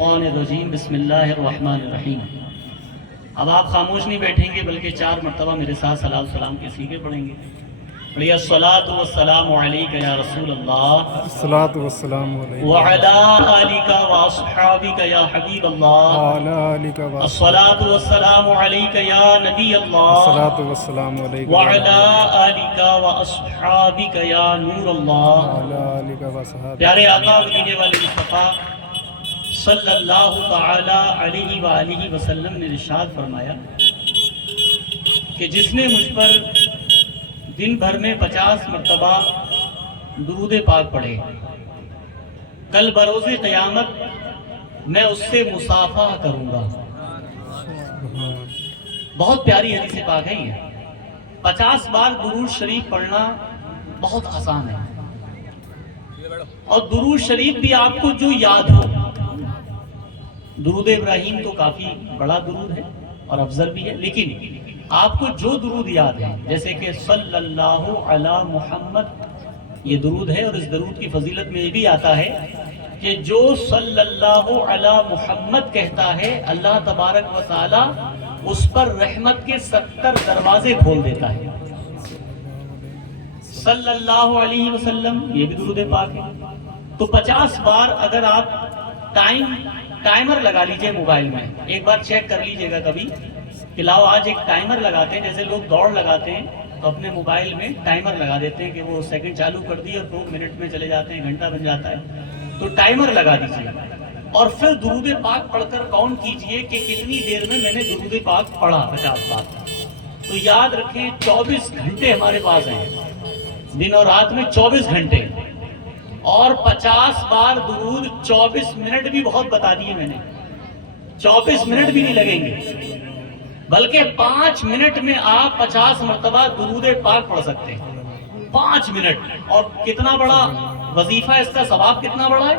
الشیطان الرجیم بسم اللہ الرحمن الرحیم۔ اب آپ خاموش نہیں بیٹھیں گے بلکہ 4 مرتبہ میرے ساتھ صلاۃ والسلام کے سیغے پڑھیں گے۔ پڑھیے الصلاۃ والسلام علیک یا رسول اللہ، الصلاۃ والسلام علیک وعلی آلک واصحابک یا حبیب اللہ، وعلی آلک الصلاۃ والسلام علیک یا نبی اللہ، الصلاۃ والسلام علیک وعلی آلک واصحابک یا نور اللہ۔ وعلی آلک وصحبہ۔ پیارے آقا مدینے والے مصطفیٰ صلی اللہ تعالی علیہ وآلہ وسلم نے ارشاد فرمایا کہ جس نے مجھ پر دن بھر میں 50 مرتبہ درود پاک پڑھے، کل بروز قیامت میں اس سے مصافحہ کروں گا۔ بہت پیاری حدیث پاک ہے یہ۔ 50 بار درود شریف پڑھنا بہت آسان ہے، اور درود شریف بھی آپ کو جو یاد ہو۔ درود ابراہیم تو کافی بڑا درود ہے اور افضل بھی ہے، لیکن آپ کو جو درود یاد ہے، جیسے کہ صلی اللہ علی محمد، یہ درود ہے، اور اس درود کی فضیلت میں یہ بھی آتا ہے کہ جو صلی اللہ علی محمد کہتا ہے، اللہ تبارک و تعالی اس پر رحمت کے 70 دروازے کھول دیتا ہے۔ صلی اللہ علیہ وسلم، یہ بھی درود پاک ہے۔ تو 50 بار اگر آپ ٹائمر لگا لیجئے موبائل میں، ایک بار چیک کر لیجئے گا کبھی کہ لاؤ آج ایک ٹائمر لگاتے ہیں، جیسے لوگ دوڑ لگاتے ہیں تو اپنے موبائل میں ٹائمر لگا دیتے ہیں کہ وہ سیکنڈ چالو کر دی اور 2 منٹ میں چلے جاتے ہیں، گھنٹہ بن جاتا ہے۔ تو ٹائمر لگا دیجئے اور پھر درود پاک پڑھ کر کاؤنٹ کیجئے کہ کتنی دیر میں میں نے درود پاک پڑھا 50 بار۔ تو یاد رکھیں 24 گھنٹے ہمارے پاس ہیں، دن اور رات میں 24 گھنٹے، اور 50 بار درود 24 منٹ بھی بہت بتا دیے میں نے، 24 منٹ بھی نہیں لگیں گے، بلکہ 5 منٹ میں آپ 50 مرتبہ درود پاک پڑھ سکتے ہیں۔ 5 منٹ، اور کتنا بڑا وظیفہ، اس کا ثواب کتنا بڑا ہے؟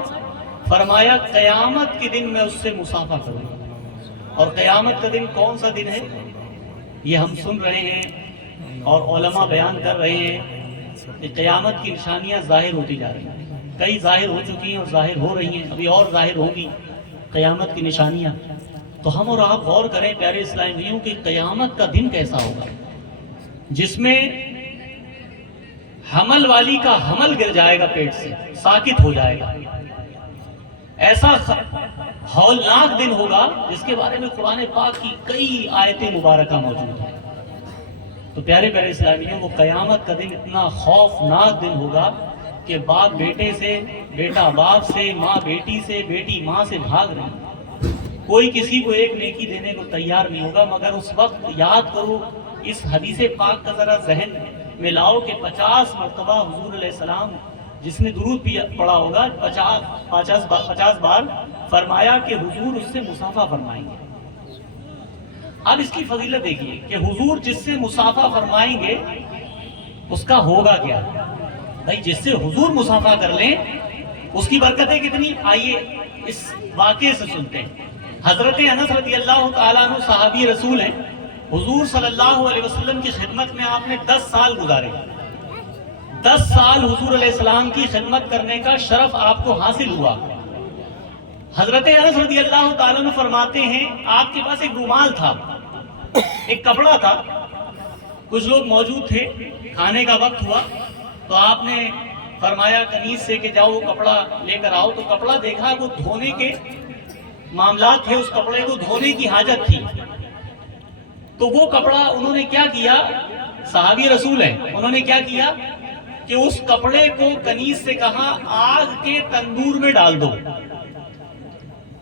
فرمایا قیامت کے دن میں اس سے مصافحہ کروں گا۔ اور قیامت کا دن کون سا دن ہے یہ ہم سن رہے ہیں اور علماء بیان کر رہے ہیں کہ قیامت کی نشانیاں ظاہر ہوتی جا رہی ہیں، کئی ظاہر ہو چکی ہیں اور ظاہر ہو رہی ہیں، ابھی اور ظاہر ہوگی قیامت کی نشانیاں۔ تو ہم اور آپ غور کریں پیارے اسلامی بھائیوں کہ قیامت کا دن کیسا ہوگا، جس میں حمل والی کا حمل گر جائے گا، پیٹ سے ساکت ہو جائے گا۔ ایسا ہولناک دن ہوگا جس کے بارے میں قرآن پاک کی کئی آیتیں مبارکہ موجود ہیں۔ تو پیارے پیارے اسلامیوں، وہ قیامت کا دن اتنا خوفناک دن ہوگا کہ باپ بیٹے سے، بیٹا باپ سے، ماں بیٹی سے، بیٹی ماں سے بھاگ رہی ہے۔ کوئی کسی کو ایک نیکی دینے کو تیار نہیں ہوگا، مگر اس وقت یاد کرو، اس حدیث پاک کا ذرا ذہن میں لاؤ کہ 50 مرتبہ حضور علیہ السلام جس نے درود پڑھا ہوگا 50 بار، فرمایا کہ حضور اس سے مصافحہ فرمائیں گے۔ اب اس کی فضیلت دیکھیے کہ حضور جس سے مصافحہ فرمائیں گے اس کا ہوگا کیا؟ بھائی جس سے حضور مصافحہ کر لیں اس کی برکتیں کتنی، آئیے اس واقعے سے سنتے ہیں۔ حضرت انس رضی اللہ تعالیٰ عنہ صحابی رسول ہیں، حضور صلی اللہ علیہ وسلم کی خدمت میں آپ نے 10 سال گزارے۔ 10 سال حضور علیہ السلام کی خدمت کرنے کا شرف آپ کو حاصل ہوا۔ حضرت انس رضی اللہ تعالیٰ عنہ فرماتے ہیں آپ کے پاس ایک رومال تھا، ایک کپڑا تھا، کچھ لوگ موجود تھے، کھانے کا وقت ہوا تو آپ نے فرمایا کنیز سے کہ جاؤ وہ کپڑا لے کر آؤ۔ تو کپڑا دیکھا، وہ دھونے کے معاملات تھے، اس کپڑے کو دھونے کی حاجت تھی۔ تو وہ کپڑا انہوں نے کیا کیا، صحابی رسول ہیں، انہوں نے کیا کیا کہ اس کپڑے کو کنیز سے کہا آگ کے تندور میں ڈال دو۔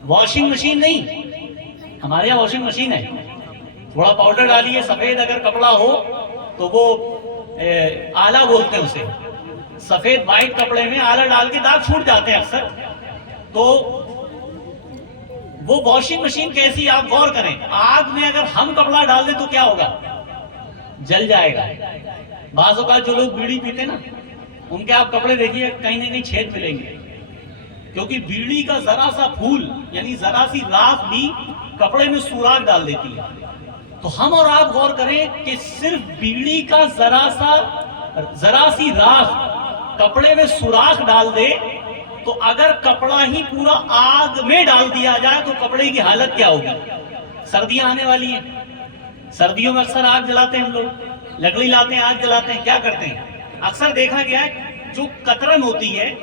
واشنگ مشین نہیں، ہمارے یہاں واشنگ مشین ہے، تھوڑا پاؤڈر ڈالیے، سفید اگر کپڑا ہو تو وہ آلہ بولتے ہیں اسے، سفید وائٹ کپڑے میں آلہ ڈال کے داغ چھوٹ جاتے ہیں اکثر۔ تو وہ واشنگ مشین کیسی، آپ غور کریں، آگ میں اگر ہم کپڑا ڈال دیں تو کیا ہوگا، جل جائے گا۔ بعض اوقات جو لوگ بیڑی پیتے نا، ان کے آپ کپڑے دیکھیے کہیں نہ کہیں چھید ملیں گے، کیونکہ بیڑی کا ذرا سا پھول یعنی ذرا سی راکھ بھی کپڑے میں سوراخ ڈال دیتی ہے۔ تو ہم اور آپ غور کریں کہ صرف بیڑی کا ذرا سی راکھ کپڑے میں سوراخ ڈال دے تو اگر کپڑا ہی پورا آگ میں ڈال دیا جائے تو کپڑے کی حالت کیا ہوگی؟ سردیاں آنے والی ہیں، سردیوں میں اکثر آگ جلاتے ہیں ہم لوگ، لکڑی لاتے ہیں آگ جلاتے ہیں، کیا کرتے ہیں؟ اکثر دیکھا گیا ہے جو کترن ہوتی ہے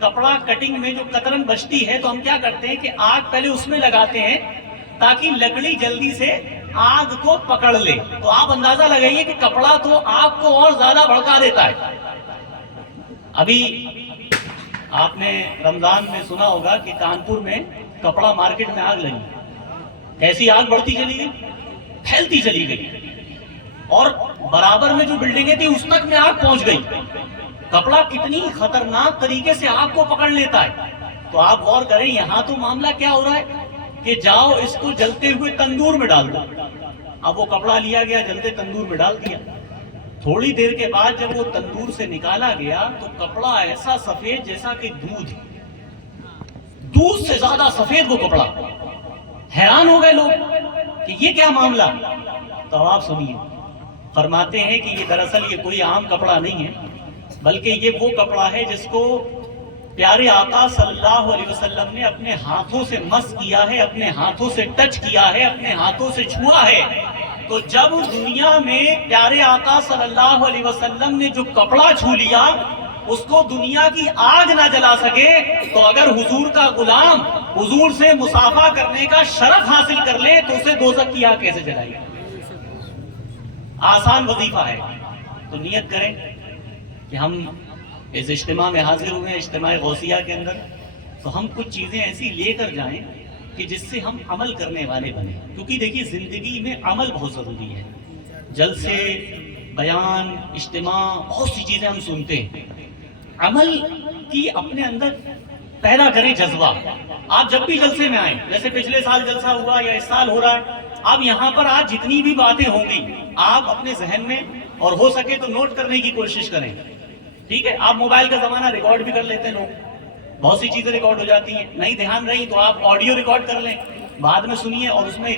کپڑا کٹنگ میں، جو کترن بچتی ہے تو ہم کیا کرتے ہیں کہ آگ پہلے اس میں لگاتے ہیں تاکہ لکڑی جلدی سے آگ کو پکڑ لے. تو آپ اندازہ لگائیے کہ کپڑا تو آگ کو اور زیادہ بھڑکا دیتا ہے. ابھی آپ نے رمضان میں سنا ہوگا کہ کانپور میں کپڑا مارکیٹ میں آگ لگی، ایسی آگ بڑھتی چلی گئی، پھیلتی چلی گئی، اور برابر میں جو بلڈنگیں تھیں اس تک میں آگ پہنچ گئی. کپڑا کتنی خطرناک طریقے سے آگ کو پکڑ لیتا ہے. تو آپ غور کریں یہاں تو معاملہ کیا ہو رہا ہے کہ جاؤ اس کو جلتے ہوئے تندور میں ڈال دو. اب وہ کپڑا لیا گیا، جلتے تندور میں ڈال دیا. تھوڑی دیر کے بعد جب وہ تندور سے نکالا گیا تو کپڑا ایسا سفید جیسا کہ دودھ سے زیادہ سفید وہ کپڑا. حیران ہو گئے لوگ کہ یہ کیا معاملہ. تو آپ سنیے، فرماتے ہیں کہ یہ دراصل یہ کوئی عام کپڑا نہیں ہے، بلکہ یہ وہ کپڑا ہے جس کو پیارے آقا صلی اللہ علیہ وسلم نے اپنے ہاتھوں سے مس کیا ہے، اپنے ہاتھوں سے ٹچ کیا ہے، اپنے ہاتھوں سے چھوا ہے. تو جب دنیا میں پیارے آقا صلی اللہ علیہ وسلم نے جو کپڑا چھو لیا اس کو دنیا کی آگ نہ جلا سکے، تو اگر حضور کا غلام حضور سے مصافحہ کرنے کا شرف حاصل کر لے تو اسے دوزخ کی آگ کیسے جلائے؟ آسان وظیفہ ہے. تو نیت کریں کہ ہم اس اجتماع میں حاضر ہوئے ہیں، اجتماع غوثیہ کے اندر، تو ہم کچھ چیزیں ایسی لے کر جائیں کہ جس سے ہم عمل کرنے والے بنیں. کیونکہ دیکھیے زندگی میں عمل بہت ضروری ہے. جلسے، بیان، اجتماع، بہت سی چیزیں ہم سنتے ہیں. عمل کی اپنے اندر پیدا کریں جذبہ. آپ جب بھی جلسے میں آئیں، جیسے پچھلے سال جلسہ ہوا یا اس سال ہو رہا ہے، اب یہاں پر آج جتنی بھی باتیں ہوں گی آپ اپنے ذہن میں اور ہو سکے تو نوٹ کرنے کی کوشش کریں. ٹھیک ہے، آپ موبائل کا زمانہ، ریکارڈ بھی کر لیتے ہیں لوگ، بہت سی چیزیں ریکارڈ ہو جاتی ہیں. نہیں دھیان رہی تو آپ آڈیو ریکارڈ کر لیں، بعد میں سنیے اور اس میں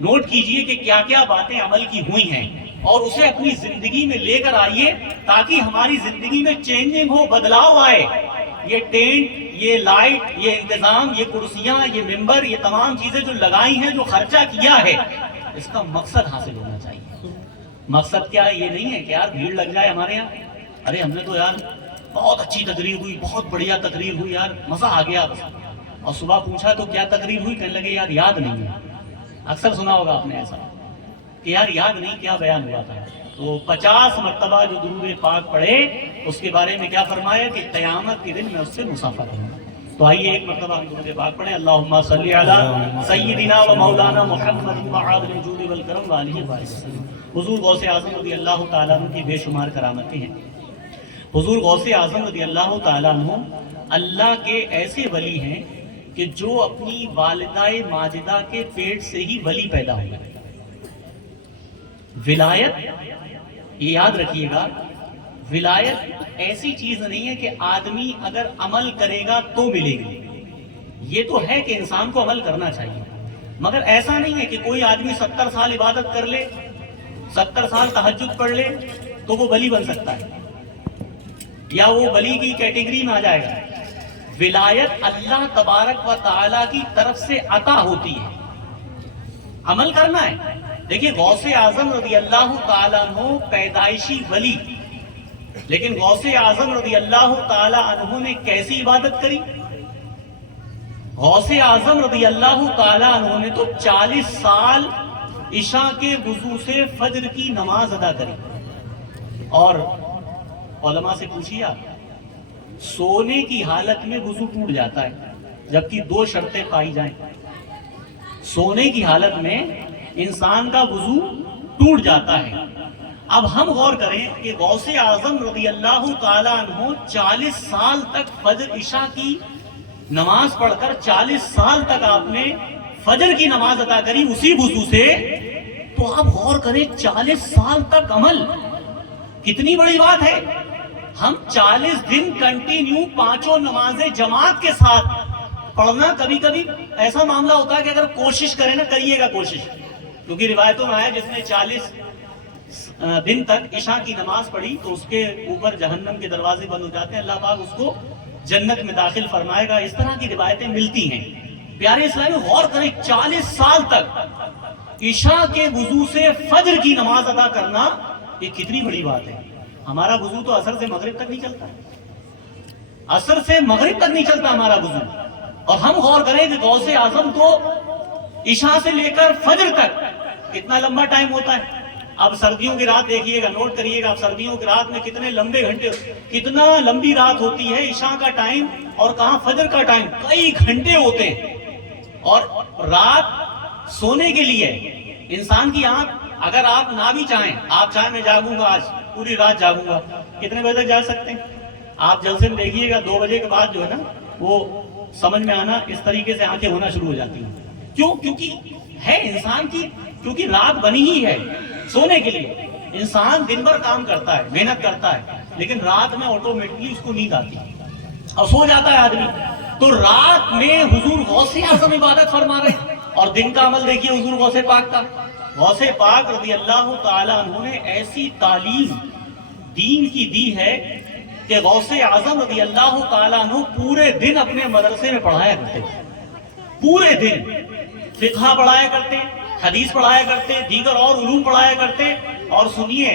نوٹ کیجئے کہ کیا کیا باتیں عمل کی ہوئی ہیں اور اسے اپنی زندگی میں لے کر آئیے تاکہ ہماری زندگی میں چینجنگ ہو، بدلاؤ آئے. یہ ٹینٹ، یہ لائٹ، یہ انتظام، یہ کرسیاں، یہ ممبر، یہ تمام چیزیں جو لگائی ہیں، جو خرچہ کیا ہے، اس کا مقصد حاصل ہونا چاہیے. مقصد کیا ہے؟ یہ نہیں ہے کہ یار بھیڑ لگ جائے ہمارے یہاں، ارے ہم نے تو یار بہت اچھی تقریر ہوئی، بہت بڑھیا تقریر ہوئی، یار مزہ آ گیا. اور صبح پوچھا تو کیا تقریر ہوئی، کہنے لگے یار یاد نہیں ہے. اکثر سنا ہوگا آپ نے ایسا کہ یار یاد نہیں کیا بیان ہوا تھا. تو 50 مرتبہ جو درود پاک پڑھے اس کے بارے میں کیا فرمایا کہ قیامت کے دن میں اس سے مصافحہ کروں گا. تو آئیے ایک مرتبہ ہم درود پاک پڑھیں. اللہم صلی علی سیدنا و مولانا محمد وعلی الجود والکرم وآلہ وسلم. حضور غوث اعظم رضی اللہ تعالیٰ عنہ کی بے شمار کرامتیں ہیں. حضور غوث اعظم رضی اللہ تعالیٰ عنہ اللہ کے ایسے ولی ہیں کہ جو اپنی والدہ ماجدہ کے پیٹ سے ہی ولی پیدا ہوئے. ولایت، یہ یاد رکھیے گا، ولایت ایسی چیز نہیں ہے کہ آدمی اگر عمل کرے گا تو ملے گی. یہ تو ہے کہ انسان کو عمل کرنا چاہیے، مگر ایسا نہیں ہے کہ کوئی آدمی 70 سال عبادت کر لے، 70 سال تہجد پڑھ لے تو وہ ولی بن سکتا ہے یا وہ ولی کی کیٹیگری میں آ جائے گا. ولایت اللہ تبارک و تعالیٰ کی طرف سے عطا ہوتی ہے، عمل کرنا ہے. دیکھیے غوث اعظم رضی اللہ تعالیٰ عنہ پیدائشی ولی، لیکن غوث اعظم رضی اللہ تعالیٰ عنہ نے کیسی عبادت کری؟ غوث اعظم رضی اللہ تعالیٰ عنہ نے تو 40 سال عشاء کے وضو سے فجر کی نماز ادا کری. اور علماء سے پوچھیے آپ، سونے کی حالت میں وضو ٹوٹ جاتا ہے جبکہ 2 شرطیں پائی جائیں. سونے کی حالت میں انسان کا وضو ٹوٹ جاتا ہے. اب ہم غور کریں کہ غوث اعظم رضی اللہ تعالیٰ عنہ 40 سال تک فجر عشاء کی نماز پڑھ کر 40 سال تک آپ نے فجر کی نماز ادا کری اسی وضو سے. تو آپ غور کریں 40 سال تک عمل کتنی بڑی بات ہے. ہم 40 دن کنٹینیو 5 نمازیں جماعت کے ساتھ پڑھنا، کبھی کبھی ایسا معاملہ ہوتا ہے کہ اگر کوشش کریں نا، کریے گا کوشش، کیونکہ روایتوں میں آیا جس نے 40 دن تک عشاء کی نماز پڑھی تو اس کے اوپر جہنم کے دروازے بند ہو جاتے ہیں، اللہ پاک اس کو جنت میں داخل فرمائے گا. اس طرح کی روایتیں ملتی ہیں. پیارے اسلامی غور کریں، 40 سال تک عشاء کے وضو سے فجر کی نماز ادا کرنا یہ کتنی بڑی بات ہے. ہمارا وضو تو عصر سے مغرب تک نہیں چلتا، عصر سے مغرب تک نہیں چلتا ہمارا وضو. اور ہم غور کریں کہ غوث اعظم کو عشاء سے لے کر فجر تک کتنا لمبا ٹائم ہوتا ہے. اب سردیوں کی رات دیکھیے گا، نوٹ کریے گا، اب سردیوں کی رات میں کتنے لمبے گھنٹے، کتنا لمبی رات ہوتی ہے. عشاء کا ٹائم اور کہاں فجر کا ٹائم، کئی گھنٹے ہوتے ہیں. اور رات سونے کے لیے انسان کی آنکھ، اگر آپ نہ بھی چاہیں، آپ چاہیں میں جاگوں گا آج پوری رات جاگوں گا، کتنے بجے تک جاگ سکتے ہیں؟ آپ جلسے میں دیکھیے گا 2 بجے کے بعد جو ہے نا وہ سمجھ میں آنا اس طریقے سے آنکھیں ہونا شروع ہو جاتی ہیں. کیوں؟ کیونکہ ہے انسان کی، کیونکہ رات بنی ہی ہے سونے کے لیے. انسان دن بھر کام کرتا ہے، محنت کرتا ہے، لیکن رات میں آٹومیٹکلی اس کو نیند آتی ہے اور سو جاتا ہے آدمی. تو رات میں حضور غوث اعظم عبادت فرما رہے ہیں، اور دن کا عمل دیکھیے حضور غوث پاک کا. غوث پاک رضی اللہ تعالیٰ عنہ نے ایسی تعلیم دین کی دی ہے کہ غوث اعظم رضی اللہ تعالیٰ عنہ پورے دن اپنے مدرسے میں پڑھایا کرتے، پورے دن فقہ پڑھایا کرتے، حدیث پڑھایا کرتے، دیگر اور علوم پڑھایا کرتے. اور سنیے،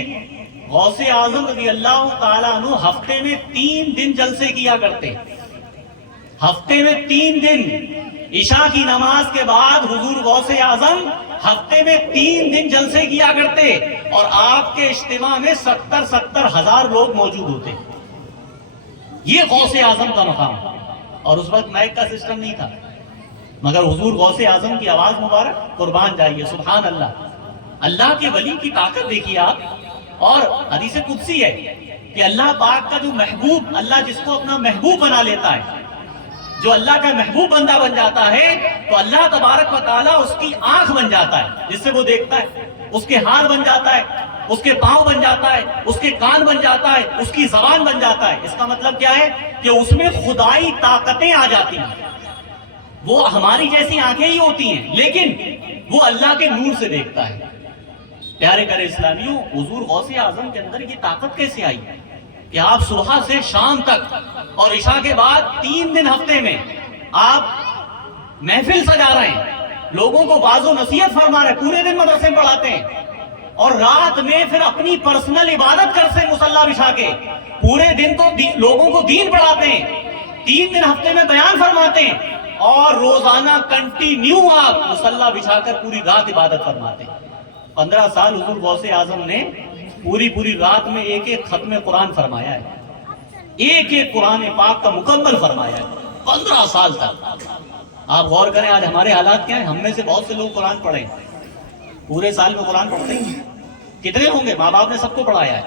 غوث اعظم رضی اللہ تعالیٰ عنہ ہفتے میں 3 دن جلسے کیا کرتے. ہفتے میں 3 دن، عشاء کی نماز کے بعد حضور غوث اعظم ہفتے میں 3 دن جلسے کیا کرتے. اور آپ کے اجتماع میں 70 ہزار لوگ موجود ہوتے. یہ غوث اعظم کا مقام. اور اس وقت مائک کا سسٹم نہیں تھا، مگر حضور غوث اعظم کی آواز مبارک، قربان جائیے، سبحان اللہ. اللہ کے ولی کی طاقت دیکھیے آپ. اور حدیث قدسی ہے کہ اللہ پاک کا جو محبوب، اللہ جس کو اپنا محبوب بنا لیتا ہے، جو اللہ کا محبوب بندہ بن جاتا ہے، تو اللہ تبارک و تعالیٰ اس کی آنکھ بن جاتا ہے جس سے وہ دیکھتا ہے، اس کے ہاتھ بن جاتا ہے، اس کے پاؤں بن جاتا ہے، اس کے کان بن جاتا ہے، اس کی زبان بن جاتا ہے. اس کا مطلب کیا ہے کہ اس میں خدائی طاقتیں آ جاتی ہیں. وہ ہماری جیسی آنکھیں ہی ہوتی ہیں، لیکن وہ اللہ کے نور سے دیکھتا ہے. پیارے پیارے اسلامیوں، حضور غوث اعظم کے اندر یہ طاقت کیسے آئی کہ آپ صبح سے شام تک اور عشاء کے بعد 3 دن ہفتے میں آپ محفل سجا رہے ہیں، لوگوں کو واعظ و نصیحت فرما رہے ہیں، پورے دن مدرسے میں پڑھاتے ہیں، اور رات میں پھر اپنی پرسنل عبادت کرتے ہیں مصلی بچھا کے. پورے دن تو لوگوں کو دین پڑھاتے ہیں، 3 دن ہفتے میں بیان فرماتے ہیں، اور روزانہ کنٹینیو آپ مصلی بچھا کر پوری رات عبادت فرماتے ہیں. 15 سال حضور غوث اعظم نے پوری رات میں ایک ختم قرآن فرمایا ہے، ایک قرآن پاک کا مکمل فرمایا ہے 15 سال تک. آپ غور کریں آج ہمارے حالات کیا ہیں. ہم میں سے بہت سے لوگ قرآن پڑھے ہیں، پورے سال میں قرآن پڑھتے ہی ہیں. کتنے ہوں گے؟ ماں باپ نے سب کو پڑھایا ہے.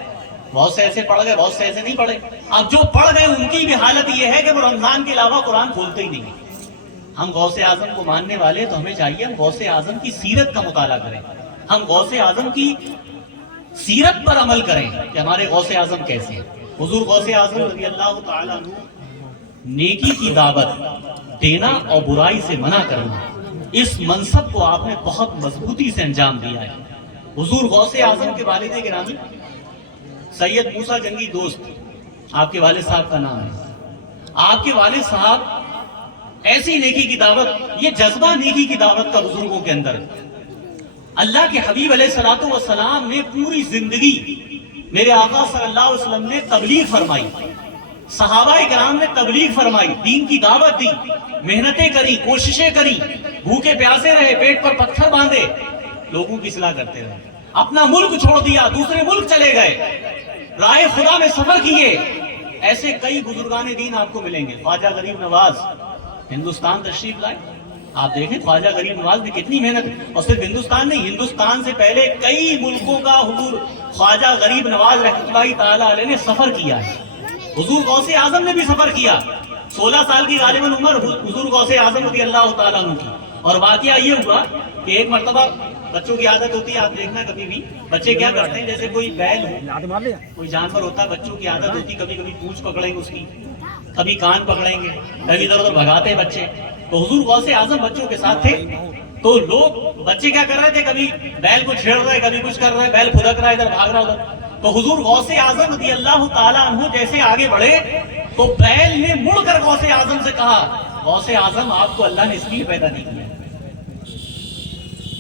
بہت سے ایسے پڑھ گئے، بہت سے ایسے نہیں پڑھے. اب جو پڑھ گئے ان کی بھی حالت یہ ہے کہ وہ رمضان کے علاوہ قرآن کھولتے ہی نہیں. ہم غوث اعظم کو ماننے والے تو ہمیں چاہیے ہم غوث اعظم کی سیرت کا مطالعہ کریں، ہم غوث اعظم کی سیرت پر عمل کریں کہ ہمارے غوث اعظم کیسے ہیں. حضور غوث اعظم رضی اللہ تعالیٰ عنہ نیکی کی دعوت دینا اور برائی سے منع کرنا، اس منصب کو آپ نے بہت مضبوطی سے انجام دیا ہے. حضور غوث اعظم کے والد گرامی سید موسیٰ جنگی دوست، آپ کے والد صاحب کا نام ہے. آپ کے والد صاحب ایسی نیکی کی دعوت، یہ جذبہ نیکی کی دعوت کا بزرگوں کے اندر. اللہ کے حبیب علیہ الصلوۃ والسلام نے پوری زندگی میرے آقا صلی اللہ علیہ وسلم نے تبلیغ فرمائی، صحابہ کرام نے تبلیغ فرمائی، دین کی دعوت دی، محنتیں کری، کوششیں کری، بھوکے پیاسے رہے، پیٹ پر پتھر باندھے، لوگوں کی اصلاح کرتے رہے. اپنا ملک چھوڑ دیا، دوسرے ملک چلے گئے، راہ خدا میں سفر کیے. ایسے کئی بزرگان دین آپ کو ملیں گے. خواجہ غریب نواز ہندوستان تشریف لائے. آپ دیکھیں خواجہ غریب نواز نے کتنی محنت، اور صرف ہندوستان نہیں، ہندوستان سے پہلے کئی ملکوں کا حضور خواجہ غریب نواز رحمۃ اللہ تعالیٰ علیہ نے سفر کیا ہے. حضور غوث اعظم نے بھی سفر کیا. 16 سال کی غالباً عمر حضور غوث اعظم رضی اللہ تعالیٰ عنہ کی. اور واقعہ یہ ہوا کہ ایک مرتبہ بچوں کی عادت ہوتی ہے، آپ دیکھنا کبھی بھی بچے کیا کرتے ہیں، جیسے کوئی بیل ہو، کوئی جانور ہوتا ہے، بچوں کی عادت ہوتی ہے کبھی پونچھ پکڑیں گے اس کی، کبھی کان پکڑیں گے، کبھی ادھر ادھر بھگاتے ہیں بچے. تو حضور غوث اعظم بچوں کے ساتھ تھے. تو لوگ بچے کیا کر رہے تھے، کبھی بیل کو چھیڑ رہے، کبھی کچھ کر رہے، بیل پھدک رہا ہے، ادھر بھاگ رہا ادھر. تو حضور غوث اعظم رضی اللہ تعالیٰ عنہ جیسے آگے بڑھے تو بیل نے مڑ کر غوث اعظم سے کہا غوث اعظم آپ کو اللہ نے اس لیے پیدا نہیں کیا.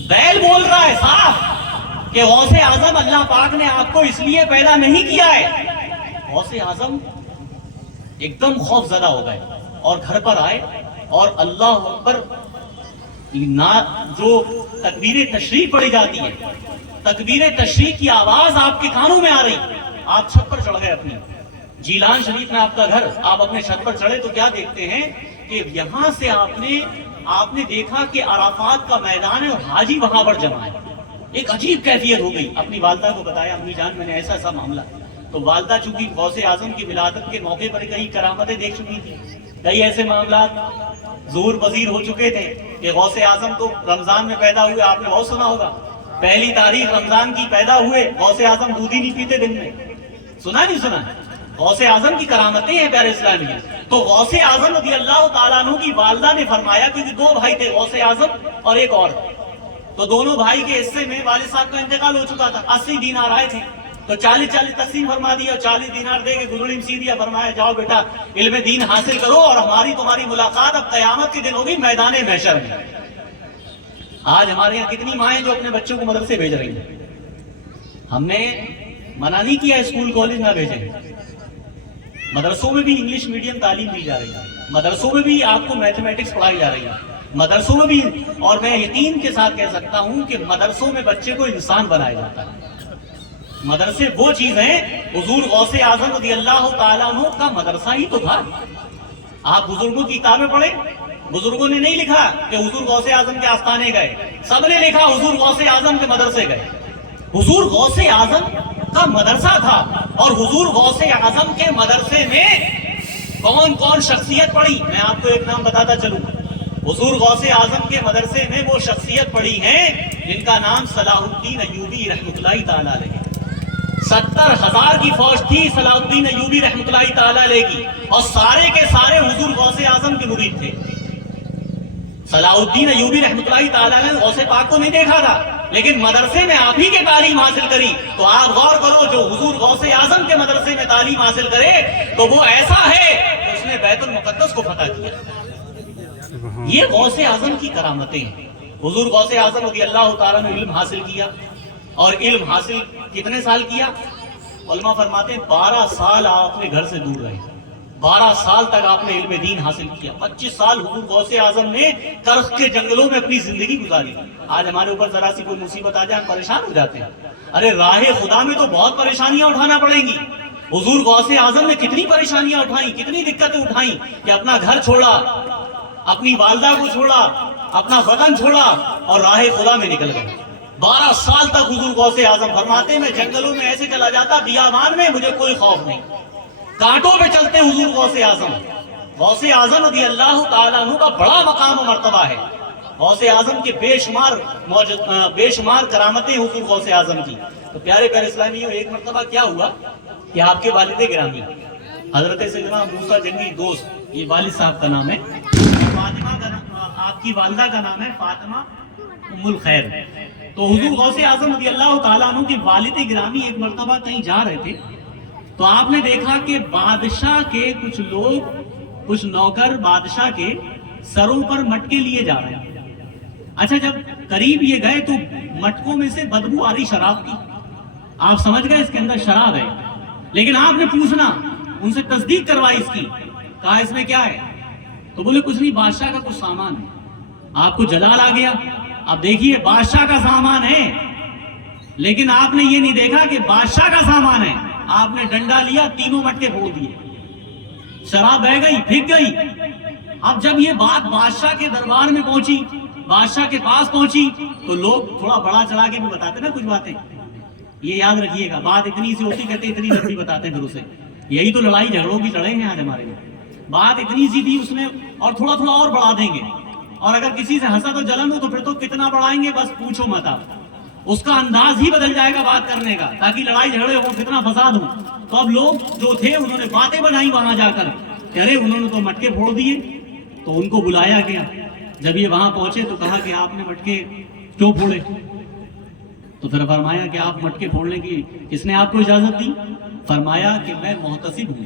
بیل بول رہا ہے صاف کہ غوث اعظم اللہ پاک نے آپ کو اس لیے پیدا نہیں کیا ہے. غوث اعظم ایک دم خوف زدہ ہو گئے اور گھر پر آئے اور اللہ اکبر جو تکبیر تشریف پڑھی جاتی ہے, تکبیر تشریف کی آواز آپ کے کانوں میں آ رہی. آپ چھت پر چڑھ گئے اپنی, جیلان شریف میں آپ کا گھر, آپ اپنے چھت پر چڑھے تو کیا دیکھتے ہیں کہ یہاں سے آپ نے دیکھا کہ عرفات کا میدان ہے اور حاجی وہاں پر جمع ہے. ایک عجیب کیفیت ہو گئی. اپنی والدہ کو بتایا امی جان میں نے ایسا ایسا معاملہ. تو والدہ چونکہ غوث اعظم کی ولادت کے موقع پر کئی کرامتیں دیکھ چکی تھی, کئی ایسے معاملات ظہور پذیر ہو چکے تھے کہ غوث اعظم تو رمضان میں پیدا ہوئے, آپ نے بہت سنا ہوگا, پہلی تاریخ رمضان کی پیدا ہوئے, غوث اعظم دودھ ہی نہیں پیتے دن میں. سنا نہیں سنا؟ غوث اعظم کی کرامتیں ہیں پیارے اسلامی. تو غوث اعظم رضی اللہ تعالیٰ عنہ کی والدہ نے فرمایا, کیونکہ دو بھائی تھے غوث اعظم اور ایک اور, تو دونوں بھائی کے حصے میں والد صاحب کا انتقال ہو چکا تھا. 80 دینار آئے تھے تو 40 تقسیم فرما دیا, 40 دینار دے کے گزڑی سی دیا, فرمایا جاؤ بیٹا علم دین حاصل کرو اور ہماری تمہاری ملاقات اب قیامت کے دن ہوگی میدان محشر میں. آج ہمارے یہاں کتنی مائیں جو اپنے بچوں کو مدرسے بھیج رہی ہیں. ہم نے منع نہیں کیا اسکول کالج نہ بھیجیں, مدرسوں میں بھی انگلش میڈیم تعلیم دی جا رہی ہے, مدرسوں میں بھی آپ کو میتھمیٹکس پڑھائی جا رہی ہے, مدرسوں میں بھی. اور میں یقین کے ساتھ کہہ سکتا ہوں کہ مدرسوں میں بچے کو انسان بنایا جاتا ہے. مدرسے وہ چیز ہیں, حضور غوث اعظم رضی اللہ تعالیٰ عنہ کا مدرسہ ہی تو تھا. آپ بزرگوں کی کتابیں پڑھیں, بزرگوں نے نہیں لکھا کہ حضور غوث اعظم کے آستانے گئے, سب نے لکھا حضور غوث اعظم کے مدرسے گئے. حضور غوث اعظم کا مدرسہ تھا, اور حضور غوث اعظم کے مدرسے میں کون کون شخصیت پڑھی, میں آپ کو ایک نام بتاتا چلوں. حضور غوث اعظم کے مدرسے میں وہ شخصیت پڑھی ہیں جن کا نام صلاح الدین ایوبی رحمۃ اللہ تعالیٰ علیہ. 70,000 کی فوج تھی صلاح الدین ایوبی رحمۃ اللہ تعالیٰ علیہ کی, اور سارے کے سارے حضور غوث اعظم کے مرید تھے. صلاح الدین ایوبی رحمۃ اللہ تعالیٰ نے غوث پاک کو نہیں دیکھا تھا, لیکن مدرسے میں آپ ہی کے تعلیم حاصل کری. تو آپ غور کرو, جو حضور غوث اعظم کے مدرسے میں تعلیم حاصل کرے تو وہ ایسا ہے کہ اس نے بیت المقدس کو فتح کیا. یہ غوث اعظم کی کرامتیں ہیں. حضور غوث اعظم رضی اللہ تعالیٰ نے علم حاصل کیا, اور علم حاصل کتنے سال کیا؟ علماء فرماتے ہیں 12 سال آپ اپنے گھر سے دور رہے, 12 سال تک آپ نے علم دین حاصل کیا. 25 سال حضور غوث اعظم نے کرخ کے جنگلوں میں اپنی زندگی گزاری. آج ہمارے اوپر ذرا سی کوئی مصیبت آ جائے ہم پریشان ہو جاتے ہیں. ارے راہ خدا میں تو بہت پریشانیاں اٹھانا پڑیں گی. حضور غوث اعظم نے کتنی پریشانیاں اٹھائیں, کتنی دقتیں اٹھائیں کہ اپنا گھر چھوڑا, اپنی والدہ کو چھوڑا, اپنا وطن چھوڑا اور راہ خدا میں نکل گئے. 12 سال تک حضور غوث اعظم فرماتے ہیں میں جنگلوں میں ایسے چلا جاتا, بیابان میں مجھے کوئی خوف نہیں, کانٹوں پہ چلتے حضور غوث اعظم. غوث اعظم رضی اللہ تعالیٰ عنہ کا بڑا مقام و مرتبہ ہے. غوث اعظم کے بے شمار کرامتیں حضور غوث اعظم کی. تو پیارے پیارے اسلامیوں, ایک مرتبہ کیا ہوا کہ آپ کے والد گرامی حضرت سیدنا موسیٰ جنگی دوست, یہ والد صاحب کا نام ہے, فاطمہ کا نام, آپ کی والدہ کا نام ہے فاطمہ ام الخیر. تو حضور غوث اعظم رضی اللہ تعالیٰ عنہ کے والد گرامی ایک مرتبہ کہیں جا رہے تھے, تو آپ نے دیکھا کہ بادشاہ کے کچھ لوگ, کچھ نوکر بادشاہ کے سروں پر مٹکے لیے جا رہے ہیں. اچھا, جب قریب یہ گئے تو مٹکوں میں سے بدبو آ رہی شراب کی. آپ سمجھ گئے اس کے اندر شراب ہے, لیکن آپ نے پوچھنا, ان سے تصدیق کروائی اس کی, کہا اس میں کیا ہے؟ تو بولے کچھ نہیں, بادشاہ کا کچھ سامان ہے. آپ کو جلال آ گیا. اب دیکھیے بادشاہ کا سامان ہے, لیکن آپ نے یہ نہیں دیکھا کہ بادشاہ کا سامان ہے. آپ نے ڈنڈا لیا, تینوں مٹکے پھوڑ دیے, شراب بہ گئی, پھک گئی. اب جب یہ بات بادشاہ کے دربار میں پہنچی, بادشاہ کے پاس پہنچی, تو لوگ تھوڑا بڑا چڑھا کے بھی بتاتے نا کچھ باتیں. یہ یاد رکھیے گا, بات اتنی سی ہوتی, کہتے اتنی لمبی بتاتے ہیں پھر اسے. یہی تو لڑائی جھگڑوں کی چڑھے ہیں آج ہمارے میں. بات اتنی سی تھی اس میں, اور تھوڑا تھوڑا اور بڑھا دیں گے, اور اگر کسی سے حسد و جلن ہو تو پھر تو کتنا بڑھائیں گے بس پوچھو مت. آپ اس کا انداز ہی بدل جائے گا بات کرنے کا, تاکہ لڑائی جھگڑے ہو, کتنا فساد ہو. تو اب لوگ جو تھے انہوں نے باتیں بنائی وہاں جا کر, کہ ارے انہوں نے تو مٹکے پھوڑ دیے. تو ان کو بلایا گیا. جب یہ وہاں پہنچے تو کہا کہ آپ نے مٹکے کیوں پھوڑے؟ تو پھر فرمایا کہ آپ مٹکے پھوڑنے کی کس نے آپ کو اجازت دی؟ فرمایا کہ میں محتسب ہوں,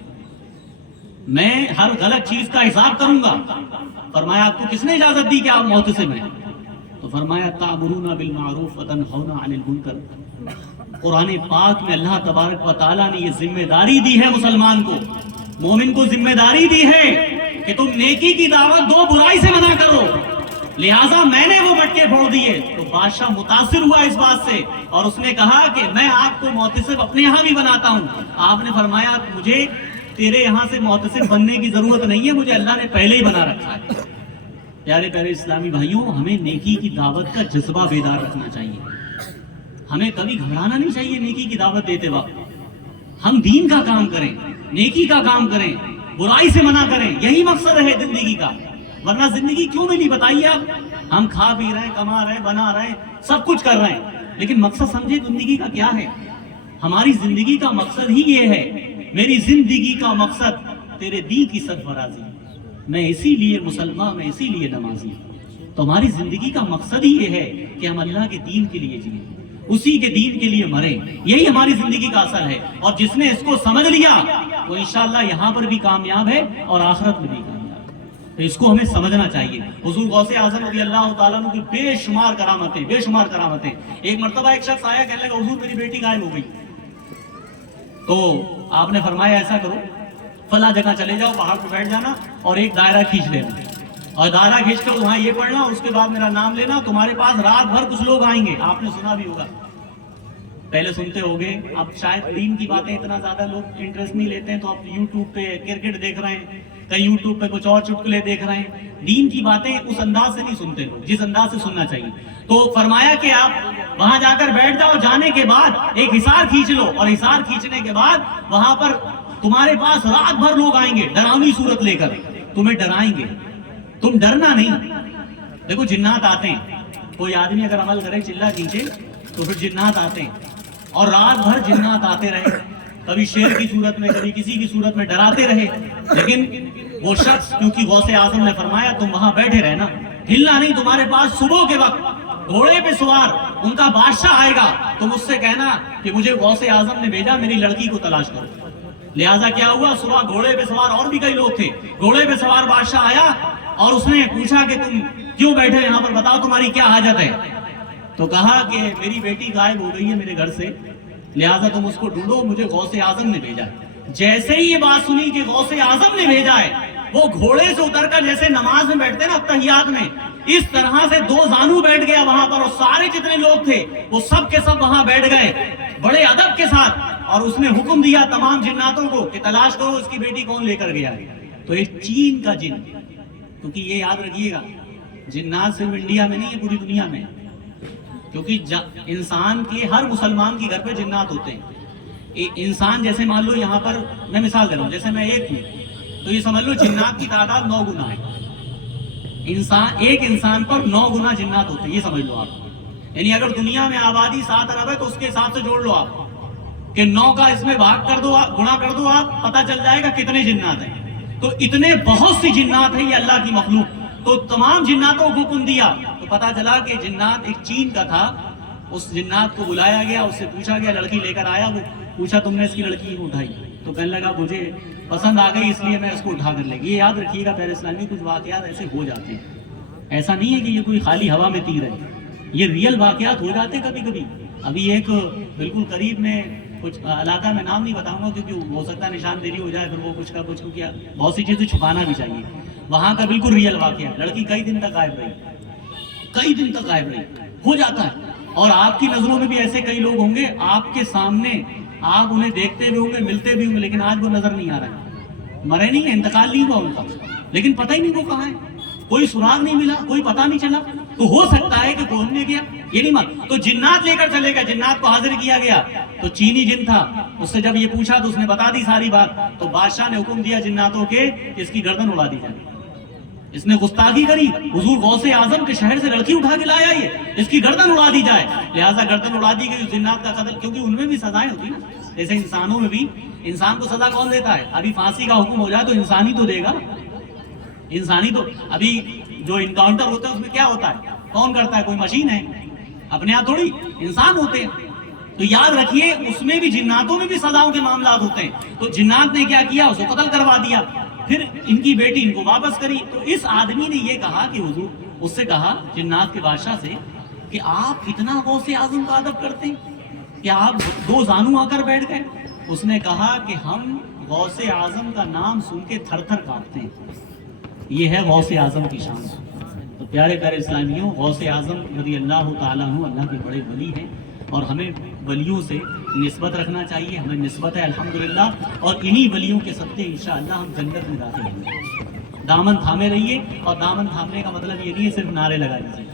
میں ہر غلط چیز کا حساب کروں گا. فرمایا آپ کو کس نے اجازت دی کہ آپ محتسب ہیں؟ تو فرمایا تأمرون بالمعروف وتنہون عن المنکر. قرآن پاک میں اللہ تبارک و تعالیٰ نے یہ ذمہ داری دی ہے مسلمان کو، مومن کو ذمہ داری دی ہے کہ تم نیکی کی دعوت دو، برائی سے منع کرو. لہٰذا میں نے وہ بٹکے پھوڑ دیے. تو بادشاہ متاثر ہوا اس بات سے اور اس نے کہا کہ میں آپ کو محتسب اپنے یہاں بھی بناتا ہوں. آپ نے فرمایا مجھے تیرے یہاں سے محتسب بننے کی ضرورت نہیں ہے، مجھے اللہ نے پہلے ہی بنا رکھا ہے. پیارے پیارے اسلامی بھائیوں، ہمیں نیکی کی دعوت کا جذبہ بیدار رکھنا چاہیے. ہمیں کبھی گھبرانا نہیں چاہیے نیکی کی دعوت دیتے وقت. ہم دین کا کام کریں، نیکی کا کام کریں، برائی سے منع کریں، یہی مقصد ہے زندگی کا. ورنہ زندگی کیوں ملی بتائیے آپ؟ ہم کھا پی رہے ہیں، کما رہے ہیں، بنا رہے ہیں، سب کچھ کر رہے ہیں، لیکن مقصد سمجھے زندگی کا کیا ہے؟ ہماری زندگی کا مقصد ہی یہ ہے. میری زندگی کا مقصد تیرے دین کی سرفرازی. میں اسی لیے مسلمان، میں اسی لیے نمازی. تو ہماری زندگی کا مقصد ہی یہ ہے کہ ہم اللہ کے دین کے لیے جئیں، اسی کے دین کے لیے مریں. یہی ہماری زندگی کا اصل ہے. اور جس نے اس کو سمجھ لیا وہ انشاءاللہ یہاں پر بھی کامیاب ہے اور آخرت میں بھی کامیاب. تو اس کو ہمیں سمجھنا چاہیے. حضور غوث اعظم رضی اللہ تعالیٰ عنہ کی بے شمار کرامتیں، بے شمار کرامتیں. ایک مرتبہ ایک شخص آیا، کہنے لگا حضور میری بیٹی غائب ہو گئی. تو آپ نے فرمایا ایسا کرو، فلاں جگہ چلے جاؤ، پہاڑ پہ بیٹھ جانا اور ایک دائرہ کھینچ لینا، اور دائرہ کھینچ کر وہاں یہ پڑھنا، اس کے بعد میرا نام لینا. تمہارے پاس رات بھر کچھ لوگ آئیں گے. آپ نے سنا بھی ہوگا، پہلے سنتے ہوگے. اب شاید دین کی باتیں اتنا زیادہ لوگ انٹرسٹ نہیں لیتے ہیں، تو آپ یوٹیوب پہ کرکٹ دیکھ رہے ہیں، کہیں یوٹیوب پہ کچھ اور چٹکلے دیکھ رہے ہیں. دین کی باتیں اس انداز سے نہیں سنتے لوگ جس انداز سے سننا چاہیے. تو فرمایا کہ آپ وہاں جا کر بیٹھ جاؤ. جانے کے بعد ایک حصار کھینچ لو، اور حصار کھینچنے کے بعد وہاں پر تمہارے پاس رات بھر لوگ آئیں گے ڈراؤنی صورت لے کر، تمہیں ڈرائیں گے. تم ڈرنا نہیں. دیکھو جنات آتے ہیں، کوئی آدمی اگر عمل کرے چلا کھینچے تو پھر جنات آتے ہیں، اور رات بھر جنات آتے رہے، کبھی شیر کی صورت میں، کبھی کسی کی صورت میں ڈراتے رہے. لیکن وہ شخص، کیونکہ غوث اعظم نے فرمایا تم وہاں بیٹھے رہنا، ہلنا نہیں. تمہارے پاس صبح کے وقت گھوڑے پہ سوار ان کا بادشاہ آئے گا، تم اس سے کہنا کہ مجھے غوث اعظم نے بھیجا، میری لڑکی کو تلاش کرو. لہٰذا کیا ہوا، صبح گھوڑے پہ سوار اور بھی کئی لوگ تھے، گھوڑے پہ سوار بادشاہ آیا اور اس نے پوچھا کہ تم کیوں بیٹھے یہاں پر، بتاؤ تمہاری کیا حاجت ہے. تو کہا کہ میری بیٹی غائب ہو گئی ہے میرے گھر سے، لہٰذا تم اس کو ڈھونڈو، مجھے غوث اعظم نے بھیجا. جیسے ہی یہ بات سنی کہ غوث اعظم نے بھیجا ہے، وہ گھوڑے سے اتر کر جیسے نماز میں بیٹھتے نا تحیات میں، اس طرح سے دو زانو بیٹھ گیا وہاں پر، اور سارے جتنے لوگ تھے وہ سب کے سب وہاں بیٹھ گئے بڑے ادب کے ساتھ. اور اس نے حکم دیا تمام جناتوں کو کہ تلاش کرو اس کی بیٹی کون لے کر گیا ہے. تو ایک چین کا جن، کیونکہ یہ یاد رکھیے گا جنات صرف انڈیا میں نہیں ہے، پوری دنیا میں، کیونکہ انسان کے ہر مسلمان کے گھر پہ جنات ہوتے ہیں. انسان جیسے مان لو یہاں پر میں مثال دے رہا ہوں، جیسے میں ایک ہوں تو یہ سمجھ لو جنات کی تعداد 9 گنا ہے. ایک انسان پر 9 گنا جنات ہوتے ہیں، یہ سمجھ لو آپ. یعنی اگر دنیا میں آبادی 7 ارب ہے تو اس کے حساب سے جوڑ لو آپ کہ 9 کا اس میں بھاگ کر دو، گنا کر دو، آپ پتہ چل جائے گا کتنے جنات ہیں. تو اتنے بہت سی جنات ہیں یہ اللہ کی مخلوق. تو تمام جناتوں کو حکم دیا تو پتہ چلا کہ جنات ایک چین کا تھا. اس جنات کو بلایا گیا، اس سے پوچھا گیا، لڑکی لے کر آیا. وہ پوچھا تم نے اس کی لڑکی کو اٹھائی؟ تو کہنے لگا مجھے پسند آ گئی اس لیے میں اس کو اٹھا کر لے گی. یہ یاد رکھیے گا پیارے اسلامی، کچھ واقعات ایسے ہو جاتے ہیں. ایسا نہیں ہے کہ یہ کوئی خالی ہوا میں تیر ہے، یہ ریئل واقعات ہو جاتے ہیں کبھی کبھی. ابھی ایک بالکل قریب میں کچھ علاقہ میں نام نہیں بتاؤں گا کیونکہ ہو سکتا ہے نشاندہی ہو جائے، پھر وہ کچھ کا کچھ، کیا بہت سی چیزیں چھپانا بھی چاہیے. وہاں کا بالکل ریئل واقعہ، لڑکی کئی دن تک غائب رہی، کئی دن تک غائب رہی. ہو جاتا ہے. اور آپ کی نظروں میں بھی ایسے کئی لوگ ہوں گے، آپ کے سامنے آپ انہیں دیکھتے بھی ہوں گے، ملتے بھی ہوں گے، لیکن آج وہ نظر نہیں آ رہا ہے. مرے نہیں ہیں، انتقال نہیں ہوا ان کا، لیکن پتہ ہی نہیں وہ کہاں ہے، کوئی سراغ نہیں ملا، کوئی پتہ نہیں چلا. تو ہو سکتا ہے کہ گھومنے گیا، یہ نہیں مات. تو جنات لے کر چلے گئے، جنات کو حاضر کیا گیا. تو چینی جن تھا، اس سے جب یہ پوچھا تو اس نے بتا دی ساری بات. تو بادشاہ نے حکم دیا جناتوں کے کہ اس کی گردن اڑا دی جائے. اس نے گستاخی کری، حضور غوث اعظم کے شہر سے لڑکی اٹھا کے لایا، یہ اس کی گردن اڑا دی جائے. لہٰذا گردن اڑا دی گئی. جنات کا قتل، کیونکہ ان میں بھی سزائیں ہوتی نا، جیسے انسانوں میں بھی. انسان کو سزا کون دیتا ہے؟ ابھی پھانسی کا حکم ہو جائے تو انسانی تو دے گا، انسانی. تو ابھی جو انکاؤنٹر ہوتا ہے اس میں کیا ہوتا ہے، کون کرتا ہے؟ کوئی مشین ہے، اپنے ہاتھ تھوڑی، انسان ہوتے ہیں. تو یاد رکھیے اس میں بھی، جناتوں میں بھی سزاؤں کے معاملات ہوتے ہیں. تو جنات نے کیا کیا، اس کو قتل کروا دیا. پھر ان کی بیٹی ان کو واپس کری. تو اس آدمی نے یہ کہا کہ حضور, اس سے کہا جنات کے بادشاہ سے کہ آپ اتنا غوث اعظم کا ادب کرتے ہیں کہ آپ دو زانو آ کر بیٹھ گئے. اس نے کہا کہ ہم غوث اعظم کا نام سن کے تھر تھر کانپتے ہیں, یہ ہے غوث اعظم کی شان. تو پیارے پیارے اسلامیوں, غوث اعظم رضی اللہ تعالیٰ عنہ اللہ کے بڑے ولی ہیں, اور ہمیں ولیوں سے نسبت رکھنا چاہیے. ہمیں نسبت ہے الحمدللہ, اور انہی ولیوں کے صدقے انشاءاللہ ہم جنت میں داخل ہوں گے. دامن تھامے رہیے, اور دامن تھامنے کا مطلب یہ نہیں ہے صرف نعرے لگا لیجیے.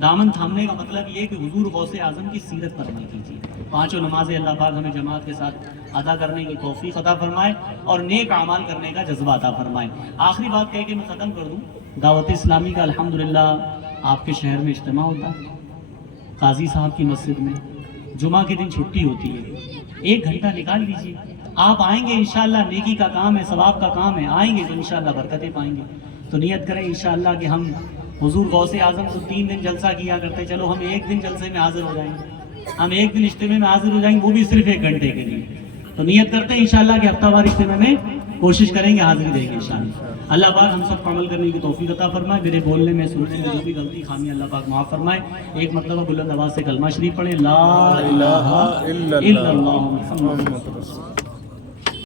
دامن تھامنے کا مطلب یہ ہے کہ حضور غوث اعظم کی سیرت پر عمل کیجیے. پانچوں نمازیں اللہ پاک ہمیں جماعت کے ساتھ ادا کرنے کی توفیق عطا فرمائے, اور نیک اعمال کرنے کا جذبہ عطا فرمائے. آخری بات کہہ کے میں ختم کر دوں. دعوت اسلامی کا الحمدللہ آپ کے شہر میں اجتماع ہوتا ہے, قاضی صاحب کی مسجد میں جمعہ کے دن چھٹی ہوتی ہے. 1 گھنٹہ نکال لیجیے, آپ آئیں گے انشاءاللہ, نیکی کا کام ہے, ثواب کا کام ہے, آئیں گے تو انشاءاللہ برکتیں پائیں گے. تو نیت کریں انشاءاللہ کہ ہم حضور غوث اعظم کو 3 دن جلسہ کیا کرتے, چلو ہم 1 دن جلسے میں حاضر ہو جائیں گے, ہم 1 دن اجتماع میں حاضر ہو جائیں گے, وہ بھی صرف 1 گھنٹے کے لیے. تو نیت کرتے ہیں انشاءاللہ کہ ہفتہ وار اجتماع میں کوشش کریں گے, حاضری دیں گے انشاءاللہ. اللہ پاک ہم سب کو عمل کرنے کی توفیق عطا فرمائے. میرے بولنے میں سننے میں جو بھی غلطی خامی اللہ پاک معاف فرمائے. ایک مرتبہ بلند آواز سے کلمہ شریف پڑھیں, لا الہ الا اللہ محمد رسول اللہ.